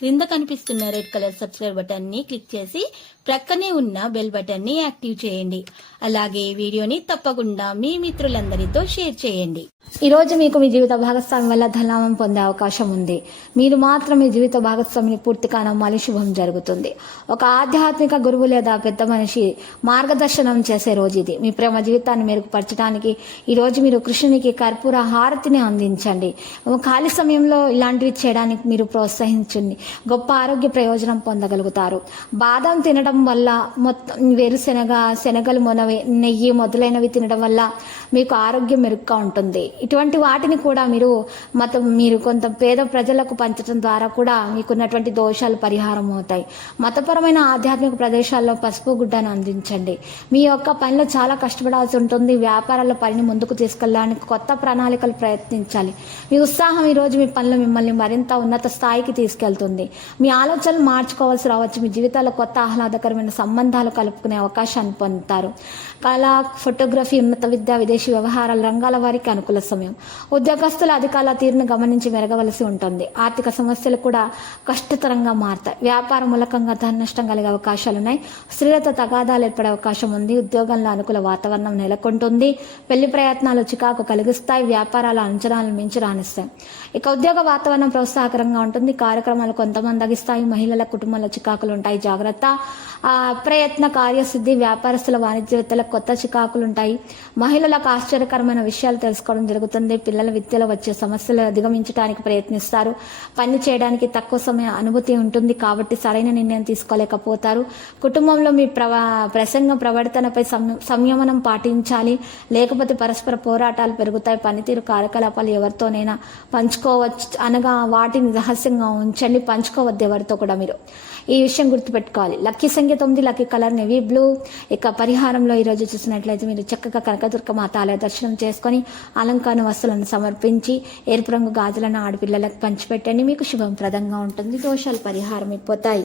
క్రింద కనిపిస్తున్న red colour subscribe బటన్ని క్లిక్ చేసి ప్రక్కనే ఉన్న బెల్ బటన్ని యాక్టివ్ చేయండి. అలాగే ఈ వీడియోని తప్పకుండా మీ మిత్రులందరితో షేర్ చేయండి. ఈ రోజు మీకు మీ జీవిత భాగస్వామి వల్ల ధనామం పొందే అవకాశం ఉంది. మీరు మాత్రం మీ జీవిత భాగస్వామిని పూర్తిగా నమ్మాలి. శుభం జరుగుతుంది. ఒక ఆధ్యాత్మిక గురువు లేదా పెద్ద మనిషి మార్గదర్శనం చేసే రోజు ఇది. మీ ప్రేమ జీవితాన్ని మెరుగుపరచడానికి ఈ రోజు మీరు కృష్ణునికి కర్పూర హారతిని అందించండి. ఖాళీ సమయంలో ఇలాంటివి చేయడానికి మీరు ప్రోత్సహించండి. గొప్ప ఆరోగ్య ప్రయోజనం పొందగలుగుతారు. బాదం తినడం వల్ల మొత్తం వేరుశెనగ శనగలు మొనవి నెయ్యి మొదలైనవి తినడం వల్ల మీకు ఆరోగ్యం మెరుగ్గా ఉంటుంది. ఇటువంటి వాటిని కూడా మీరు మత మీరు కొంత పేద ప్రజలకు పంచడం ద్వారా కూడా మీకున్నటువంటి దోషాలు పరిహారం అవుతాయి. మతపరమైన ఆధ్యాత్మిక ప్రదేశాల్లో పసుపు గుడ్డను అందించండి. మీ యొక్క పనిలో చాలా కష్టపడాల్సి ఉంటుంది. వ్యాపారాల పనిని ముందుకు తీసుకెళ్ళడానికి కొత్త ప్రణాళికలు ప్రయత్నించాలి. మీ ఉత్సాహం ఈరోజు మీ పనులు మిమ్మల్ని మరింత ఉన్నత స్థాయికి తీసుకెళ్తుంది. మీ ఆలోచనలు మార్చుకోవాల్సి రావచ్చు. మీ జీవితాల్లో కొత్త ఆహ్లాదకరమైన సంబంధాలు కలుపుకునే అవకాశాన్ని పొందుతారు. కళ ఫోటోగ్రఫీ ఉన్నత విద్య విదేశీ వ్యవహారాల రంగాల వారికి అనుకూల సమయం. ఉద్యోగస్తుల అధికారుల తీరును గమనించి మెరగవలసి ఉంటుంది. ఆర్థిక సమస్యలు కూడా కష్టతరంగా మారుతాయి. వ్యాపార మూలకంగా ధన నష్టం కలిగే అవకాశాలు ఉన్నాయి. స్త్రీలతో తగాదాలు ఏర్పడే అవకాశం ఉంది. ఉద్యోగంలో అనుకూల వాతావరణం నెలకొంటుంది. పెళ్ళి ప్రయత్నాలు చికాకు కలిగిస్తాయి. వ్యాపారాల అంచనాలను మించి రాణిస్తాయి. ఇక ఉద్యోగ వాతావరణం ప్రోత్సాహకరంగా ఉంటుంది. కార్యక్రమాలకు కొంతమంది తగిస్తాయి మహిళల కుటుంబంలో చికాకులు ఉంటాయి జాగ్రత్త ప్రయత్న కార్యసిద్ధి వ్యాపారస్తుల వాణిజ్యవేత్తలకు కొత్త చికాకులు ఉంటాయి మహిళలకు ఆశ్చర్యకరమైన విషయాలు తెలుసుకోవడం జరుగుతుంది. పిల్లల విద్యలో వచ్చే సమస్యలు అధిగమించడానికి ప్రయత్నిస్తారు. పని చేయడానికి తక్కువ సమయం అనుభూతి ఉంటుంది కాబట్టి సరైన నిర్ణయం తీసుకోలేకపోతారు. కుటుంబంలో మీ ప్రవా ప్రసంగం ప్రవర్తనపై సంయమనం పాటించాలి. లేకపోతే పరస్పర పోరాటాలు పెరుగుతాయి. పనితీరు కార్యకలాపాలు ఎవరితోనైనా పంచుకోవచ్చు అనగా వాటిని రహస్యంగా ఉంచండి. పంచుకోవద్దు ఎవరితో కూడా మీరు. ఈ విషయం గుర్తుపెట్టుకోవాలి. లక్కీ సంఖ్య తొమ్మిది లక్కీ కలర్ నెవీ బ్లూ. ఇక పరిహారంలో ఈరోజు చూసినట్లయితే మీరు చక్కగా కనకదుర్గ మాత ఆలయ దర్శనం చేసుకొని అలంకార వస్తువులను సమర్పించి ఎరుపు రంగు గాజులను ఆడపిల్లలకు పంచిపెట్టండి. మీకు శుభప్రదంగా ఉంటుంది. దోషాలు పరిహారం అయిపోతాయి.